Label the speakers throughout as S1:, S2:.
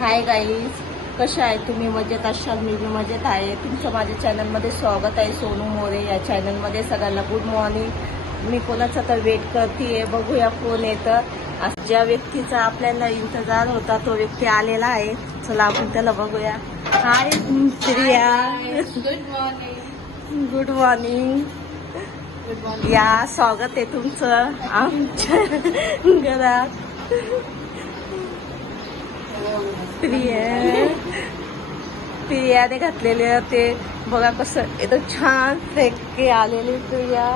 S1: Hi guys कशा आहे तुम्ही? मजेत असाल? मी बी मजेत आहे. तुमचं माझ्या चॅनलमध्ये स्वागत आहे सोनू मोरे. या चॅनलमध्ये सगळ्यांना गुड मॉर्निंग मी कोणाचा तर वेट करते बघूया कोण येतं. ज्या व्यक्तीचा आपल्याला इंतजार होता तो व्यक्ती आलेला आहे. चला आपण त्याला बघूया. Hi
S2: morning
S1: good morning
S2: good morning
S1: या स्वागत आहे तुमचं. आमच्या घरात. प्रिया प्रियाने घातलेले ते. बघा कसं एकदम छान फेके आलेले प्रिया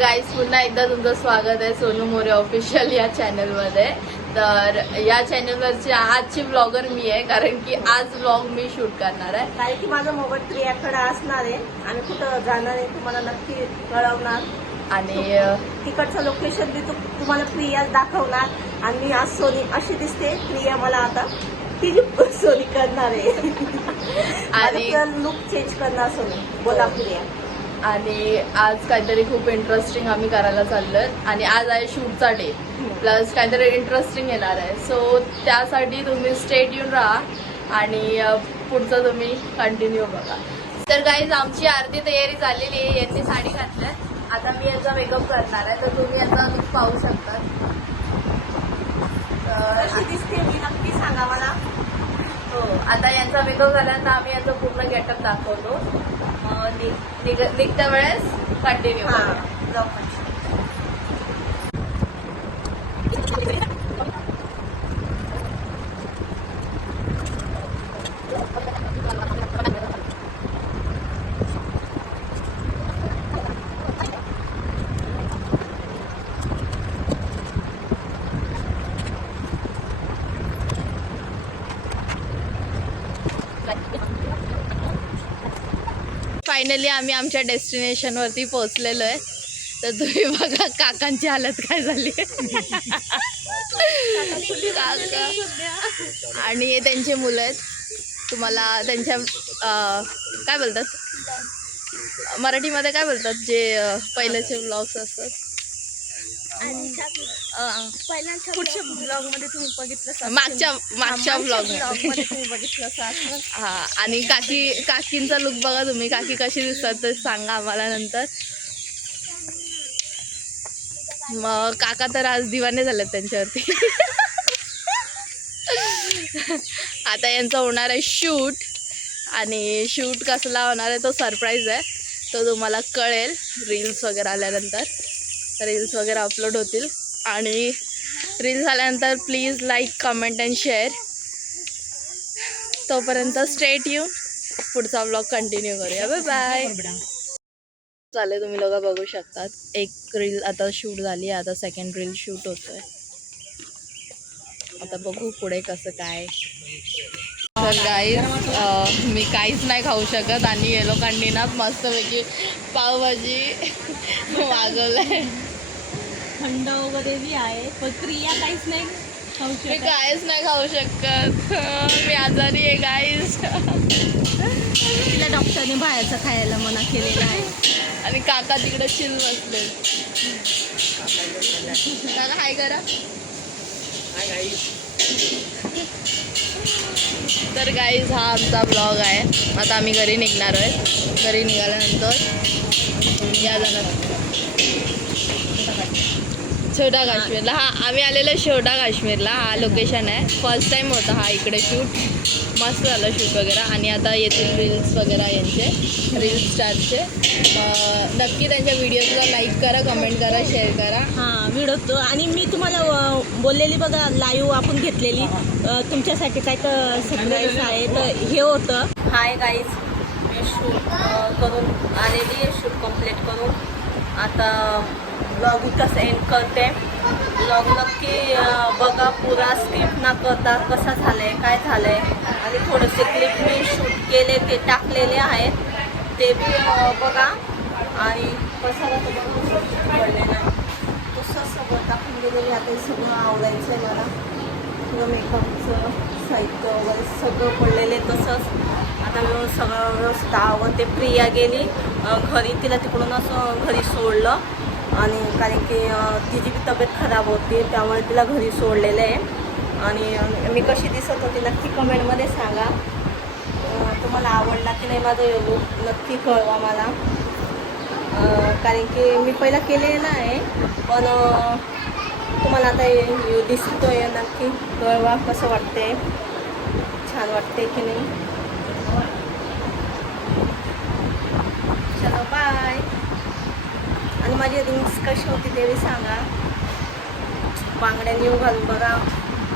S2: गाईज पुन्हा एकदा तुमचं स्वागत आहे सोनू मोरे ऑफिशियल या चॅनलमध्ये तर या चॅनलवरची आजची ब्लॉगर मी आहे कारण की आज ब्लॉग मी शूट करणार आहे.
S1: कारण की माझा मोबाईल प्रियाकडे असणार आहे आम्ही कुठं जाणार आहे तुम्हाला नक्की कळवणार.
S2: आणि
S1: तिकडचं लोकेशन बी तू तुम्हाला प्रिया दाखवणार. आणि मी आज सोनी अशी दिसते. प्रिया मला आता तिची सोनी करणार आहे.
S2: आणि-
S1: लुक चेंज करणार सोनी. बोला प्रिया.
S2: आणि आज काहीतरी खूप इंटरेस्टिंग आम्ही करायला चाललोय. आणि आज आहे शूटचा डे प्लस काहीतरी इंटरेस्टिंग येणार आहे. सो त्यासाठी तुम्ही स्टेट येऊन राहा. आणि पुढचं तुम्ही कंटिन्यू बघा. तर गाईज आमची अर्धी तयारी झालेली आहे. यांनी साडी घातली आता मी याचा मेकअप करणार आहे तर तुम्ही याचा पाहू शकता. तर
S1: दिसते मी नक्की सांगा मला.
S2: हो आता यांचा मेकअप झाल्यानंतर आम्ही याचा पूर्ण गेटअप दाखवतो. निघ- निघत्या वेळेस कंटिन्यू
S1: हा
S2: फायनली आम्ही आमच्या डेस्टिनेशनवरती पोहोचलेलो आहे. तर तुम्ही बघा काकांची हालत काय झाली काका. आणि हे त्यांचे मुलं आहेत. तुम्हाला त्यांच्या काय बोलतात? मराठीमध्ये काय बोलतात? जे पहिल्याचे ब्लॉग्स असतात. अं,
S1: पुढच्या ब्लॉगमध्ये तुम्ही बघितलं असाल.
S2: मागच्या मागच्या
S1: ब्लॉगमध्ये तुम्ही बघितलं असाल.
S2: हा आणि काकी काकींचा लुक बघा तुम्ही काकी कशी दिसतात ते सांगा आम्हाला नंतर. मग काका तर आज दिवाने झालेत त्यांच्यावरती. आता यांचा होणार आहे शूट. आणि शूट कसला होणार आहे तो सरप्राईज आहे. तो तुम्हाला कळेल रील्स वगैरे आल्यानंतर. रील्स वगैरे अपलोड होतील. आणि रील्स झाल्यानंतर please like comment and share तोपर्यंत स्ट्रेट येऊन पुढचा ब्लॉग कंटिन्यू करूया. बाय बाय चालेल तुम्ही लोक बघू शकतात. एक रील आता शूट झाली आता सेकंड रील शूट होतोय. आता बघू पुढे कसं काय. तर गाईज मी काहीच नाही खाऊ शकत आणि ये लोकांनी ना मस्तपैकी पावभाजी मागवलंय.
S1: थंड वगैरे बी आहे पण प्रिया काहीच नाही खाऊ
S2: मी
S1: शकत.
S2: काहीच नाही खाऊ शकत. मी आजारी आहे गाईज
S1: तिला डॉक्टरने बाहेरचं खायला मना केलेला आहे.
S2: आणि काका तिकडे चिल बसले. काका हाय करा. तर गाईज हा आमचा ब्लॉग आहे. आता आम्ही घरी निघणार आहे घरी निघाल्यानंतर या जाणार छोटा काश्मीरला. हा आम्ही आलेलो छोटा काश्मीरला. हा लोकेशन आहे. फर्स्ट टाईम होता हा इकडे शूट मस्त झालं शूट वगैरे. आणि आता येतील रील्स वगैरे यांचे. रील्स स्टारचे नक्की त्यांच्या व्हिडिओजला लाईक करा कमेंट करा शेअर करा.
S1: हां व्हिडिओ आणि मी तुम्हाला बोललेली बघा लाईव्ह आपण घेतलेली. तुमच्यासाठी काय तर सरप्राईज आहे. तर हे होतं. हाय गाईज मी शूट करून आलेली आहे. शूट कंप्लीट करून. आता ब्लॉग इथंच एंड करते? ब्लॉग नक्की बघा पुरा स्किप ना करता कसा झालं आहे काय झालं आहे आणि थोडेसे क्लिप मी शूट केले ते टाकलेले आहेत. ते बी बघा. आणि कसा तर बघा पडलेला आहे. तसं सगळं टाकून गेलेले आता सगळं आवडायचं आहे मला. सगळं मेकअपचं साहित्य वगैरे सगळं पडलेलं आहे तसंच. आता मी सगळं व्यवस्थित आवडते प्रिया गेली. घरी तिला तिकडून असं घरी सोडलं. आणि कारण की तिची बी तब्येत खराब होती त्यामुळे तिला घरी सोडलेलं आहे. आणि मी कशी दिसत होती नक्की कमेंटमध्ये सांगा. तुम्हाला आवडला की नाही माझं लूक नक्की कळवा मला. कारण की मी पहिला केलेला आहे पण तुम्हाला आता हे दिसतोय नक्की. गळवा कसं वाटते छान वाटते की नाही. चलो बाय आणि माझी रिंग्स कशी होती ते सांगा. बांगड्या न्यू घालून बघा.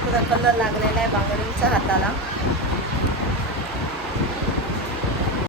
S1: पुरा कलर लागलेला आहे बांगड्यांच्या हाताला.